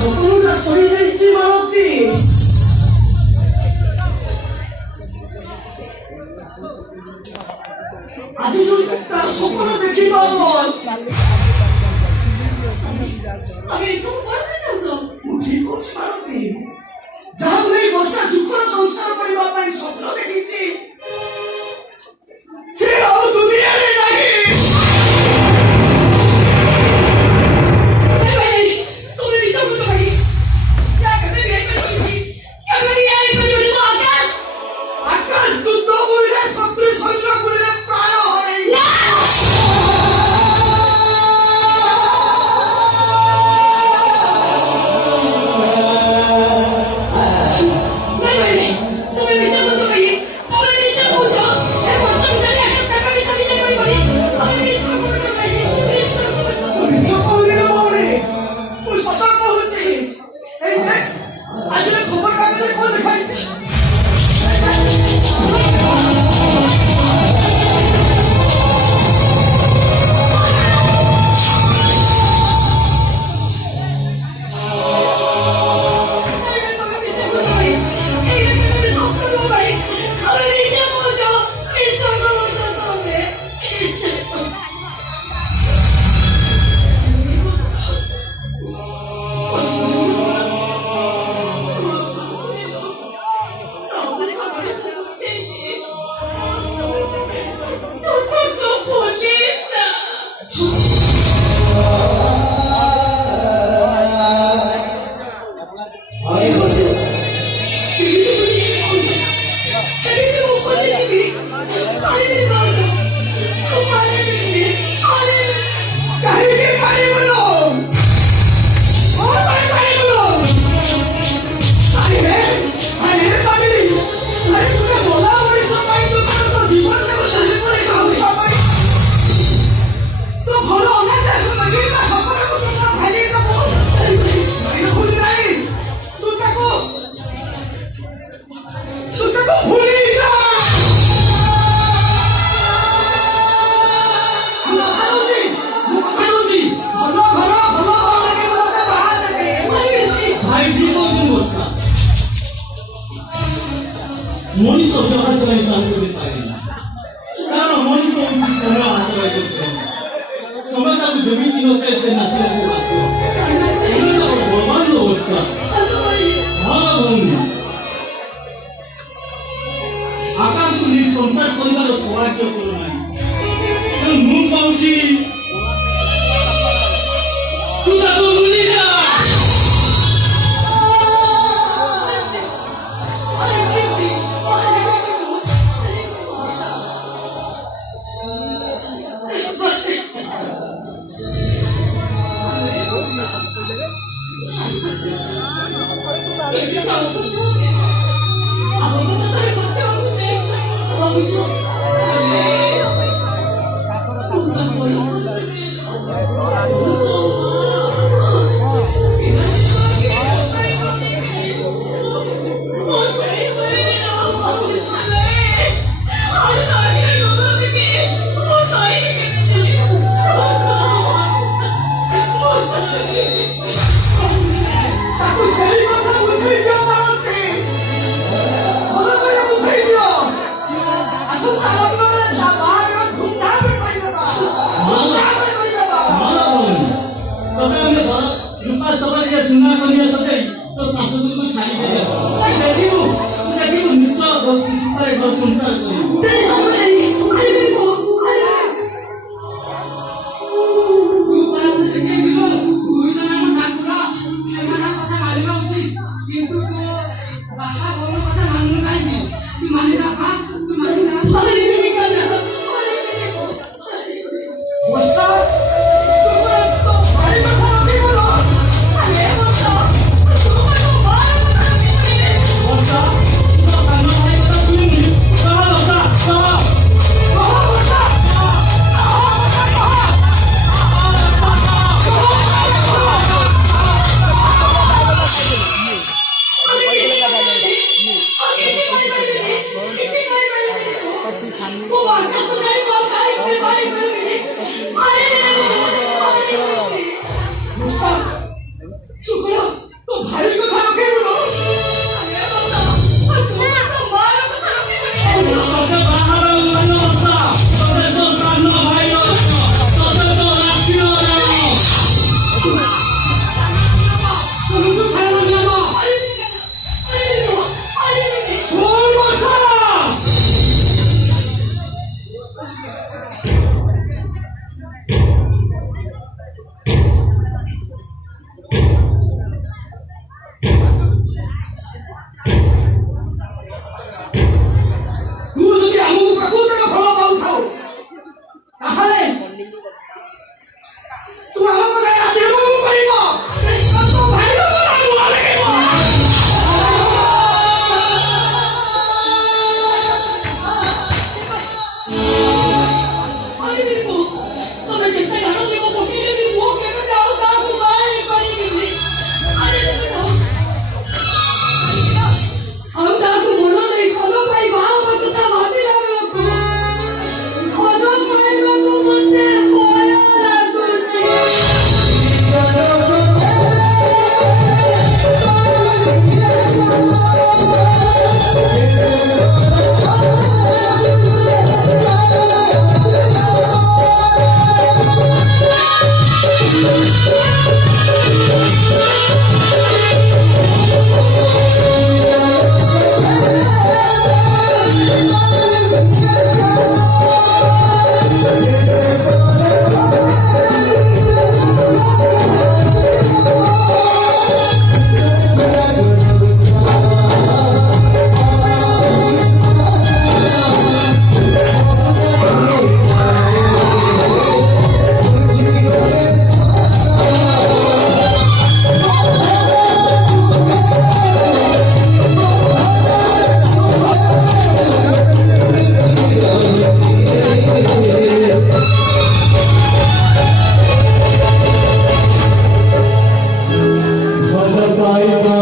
সকলটা শরীরে জীবনতি আজি যদি তার সকল দেখি পাবো আমি এসব করতে চাচ্ছ ମୁଁ ଠିକ ଅଛି ମାଳତୀ ଯାହାକୁ ନେଇ ବର୍ଷା ସୁଖର ସଂସାର କରିବା ପାଇଁ ସ୍ୱପ୍ନ ଦେଖିଛି ସେ ଆଉ ଦୁନିଆରେ ନାହିଁ। ତାକୁ ସେଇ କଥା ବୁଝେଇ ଦିଅ ପାରନ୍ତି ଭଲ କରି ବୁଝେଇ ଦିଅ ଆସନ୍ତା ଲଗ୍ନରେ ତା ବାହାଘର ଧୁମଧାମରେ କରିଦେବା ଧୁମଧାମରେ କରିଦେବା ତମେ ଆମେ ଘର ରୂପା ସଭାରେ ସୁନା କରିବା ସତେଇ ତୋ ଶାଶୁକୁ ଛାଡ଼ି ଦେବେ ଦେଖିବୁ ନିଶ୍ଚୟ ଘର ସଂସାର କରିବୁ ବର୍ଷା ତୁ ଭାଇ କଥା ରଖିବୁନ ବର୍ଷା ତୋ ସାନ ଭାଇ କଥା ଶୁଣିନି କହ ବର୍ଷା କହ ବର୍ଷା ତୁ କହ ତୋ ଭାଇ କଥା ରଖିବୁନ ତୋତେ ବାହାର ଉମାନ ବର୍ଷା ତୋତେ ତୋ ସାନ ଭାଇ ତୋତେ ତୋ ରାଷ୍ଟ୍ରୀୟ ଶୁଣ ବର୍ଷା ତୁ ଯଦି ଆମକୁ ପ୍ରକୃତରେ ଭଲ ପାଉଥାଉ ତାହେଲେ ତୁ ଆମ କଥା ରାଜି ହେବାକୁ ପଡ଼ିବ ତୋ ଭାଇର କଥା ନୂଆ ଲାଗିବ ତମେ ଯେତେ ଗାଣ ଦେବ ପକେଇଲେ ବି ମୁଁ କେବେ ଆଉ କାହାକୁ ବାହା ହେଇପାରିବିନି ଆଉ କାହାକୁ ମନ ଦେଇ ଭଲ ପାଇ ବାହା ହବା କଥା ଭାବିଲା ବେଳକୁ ଭଲ ପାଇବାକୁ ମତେ ଭୟ ଲାଗୁଛି Bye bye.